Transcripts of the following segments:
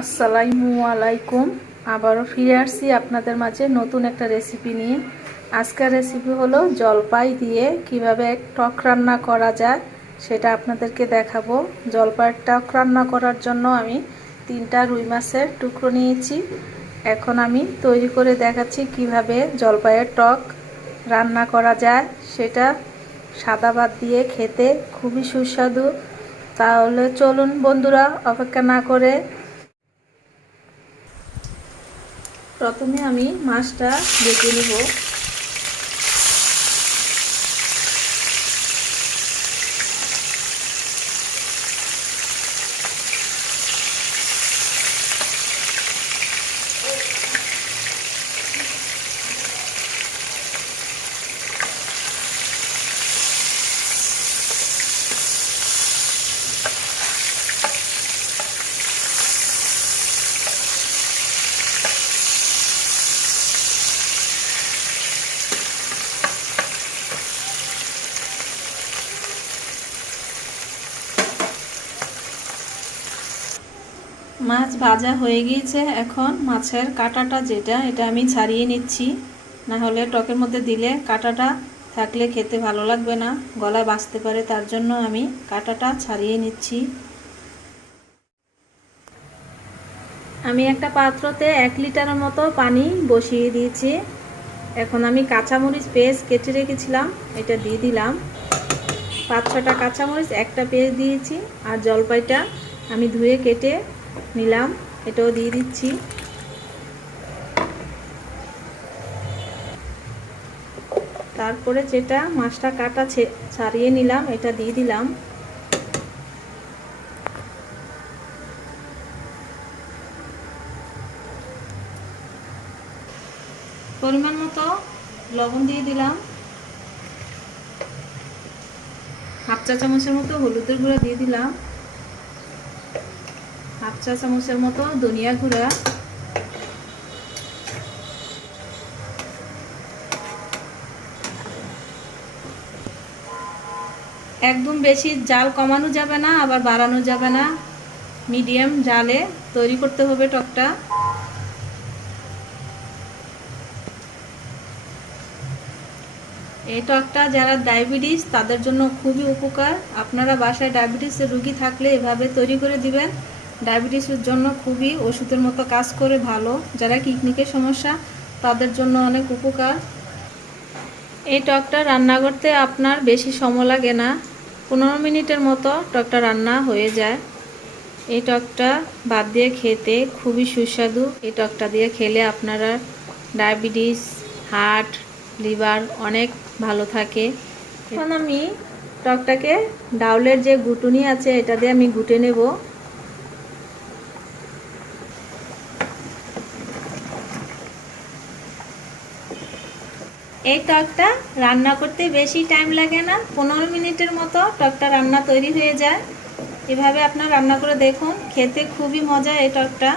আসসালামু আলাইকুম। আবারও ফিরে আসছি আপনাদের মাঝে নতুন একটা রেসিপি নিয়ে। আজকের রেসিপি হলো জলপাই দিয়ে কিভাবে টক রান্না করা যায় সেটা আপনাদেরকে দেখাবো। জলপাইয়ের টক রান্না করার জন্য আমি 3টা রুই মাছের টুকরো নিয়েছি। এখন আমি তৈরি করে দেখাচ্ছি কিভাবে জলপাইয়ের টক রান্না করা যায়। সেটা সাদা ভাত দিয়ে খেতে খুবই সুস্বাদু। তাহলে চলুন বন্ধুরা, অপেক্ষা না করে প্রথমে আমি মাছটা ভেজে নেব। মাছ ভাজা হয়ে গিয়েছে। এখন মাছের কাঁটাটা যেটা, এটা আমি ছাড়িয়ে নিচ্ছি। না হলে টকের মধ্যে দিলে কাঁটাটা থাকলে খেতে ভালো লাগবে না, গলায় বাজতে পারে। তার জন্য আমি কাঁটাটা ছাড়িয়ে নিচ্ছি। আমি একটা পাত্রতে 1 লিটারের মতো পানি বসিয়ে দিয়েছি। এখন আমি কাঁচামরিচ পেস্ট কেটে রেখেছিলাম, এটা দিয়ে দিলাম। 5-6টা কাঁচামরিচ, একটা পেস্ট দিয়েছি। আর জলপাইটা আমি ধুয়ে কেটে নিলাম, এটাও দিয়ে দিচ্ছি। তারপরে যেটা মাছটা কাটা ছাড়িয়ে নিলাম, এটা দিয়ে দিলাম। পরিমাণ মতো লবণ দিয়ে দিলাম। 1/2 চা চামচের মতো হলুদের গুঁড়া দিয়ে দিলাম। 1/2 চা চামচের মতো ধনিয়া গুঁড়া। একদম বেশি জাল কমানো যাবে না, আবার বাড়ানো যাবে না। মিডিয়াম জালে তৈরি করতে হবে টকটা। এই টকটা যারা ডায়াবেটিস তাদের জন্য খুবই উপকার। আপনারা বাসায় ডায়াবেটিসের রোগী থাকলে এভাবে তৈরি করে দিবেন। ডায়াবেটিসের জন্য খুবই ওষুধের মতো কাজ করে, ভালো। যারা কিডনির সমস্যা তাদের জন্য অনেক উপকার। এই টকটা রান্না করতে আপনার বেশি সময় লাগে না, 15 মিনিটের মতো টকটা রান্না হয়ে যায়। এই টকটা ভাত দিয়ে খেতে খুবই সুস্বাদু। এই টকটা দিয়ে খেলে আপনারা ডায়াবেটিস, হার্ট, লিভার অনেক ভালো থাকে। এখন আমি টকটাকে ডাউলের যে ঘুটুনি আছে এটা দিয়ে আমি ঘুটে নেব। এই টকটা রান্না করতে বেশি টাইম লাগে না, 15 মিনিটের মতো টকটা রান্না তৈরি হয়ে যায়। এভাবে আপনার রান্না করে দেখুন, খেতে খুবই মজা এই টকটা।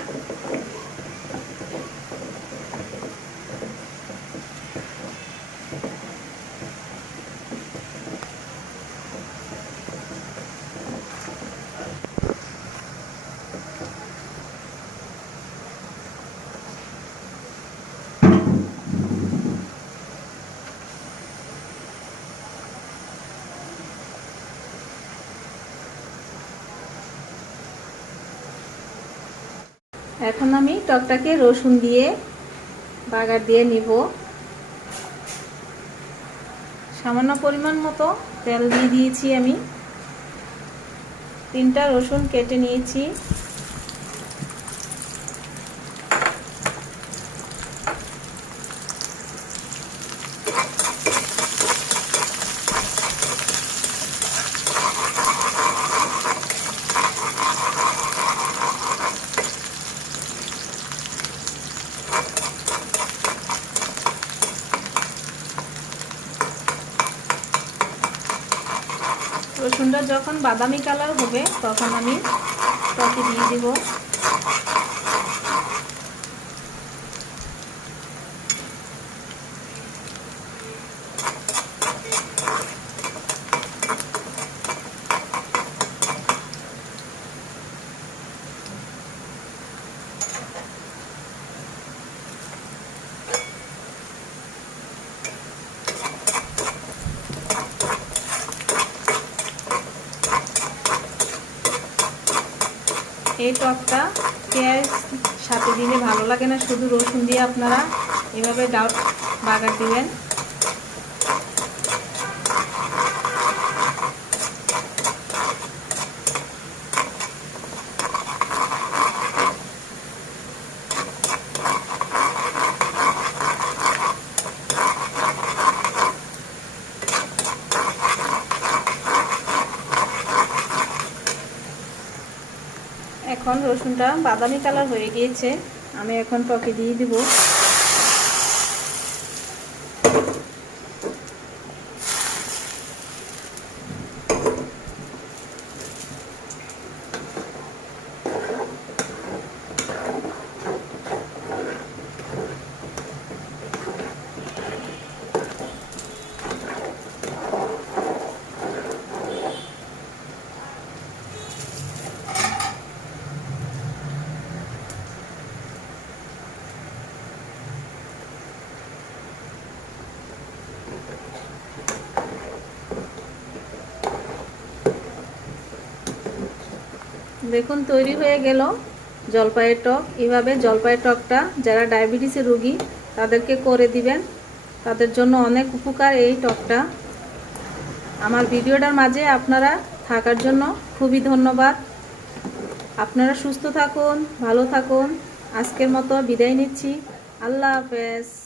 এখন আমি টকটাকে রসুন দিয়ে বাগার দিয়ে নিব। সামান্য পরিমাণ মতো তেল দিয়ে দিয়েছি। আমি 3টা রসুন কেটে নিয়েছি। রসুনটা যখন বাদামি কালার হবে তখন আমি টকে দিয়ে দিব। এই টকটা পেঁয়াজ সাথে দিলে ভালো লাগে না, শুধু রসুন দিয়ে আপনারা এভাবে বাগার দিবেন। এখন রসুনটা বাদামি কালার হয়ে গিয়েছে, আমি এখন টকে দিয়ে দিব। দেখুন তৈরি হয়ে গেল জলপাইয়ের টক। এভাবে জলপাইয়ের টকটা যারা ডায়াবেটিসের রোগী তাদেরকে করে দিবেন, তাদের জন্য অনেক উপকার এই টকটা। আমার ভিডিওটার মাঝে আপনারা থাকার জন্য খুবই ধন্যবাদ। আপনারা সুস্থ থাকুন, ভালো থাকুন। আজকের মতো বিদায় নিচ্ছি। আল্লাহ হাফেজ।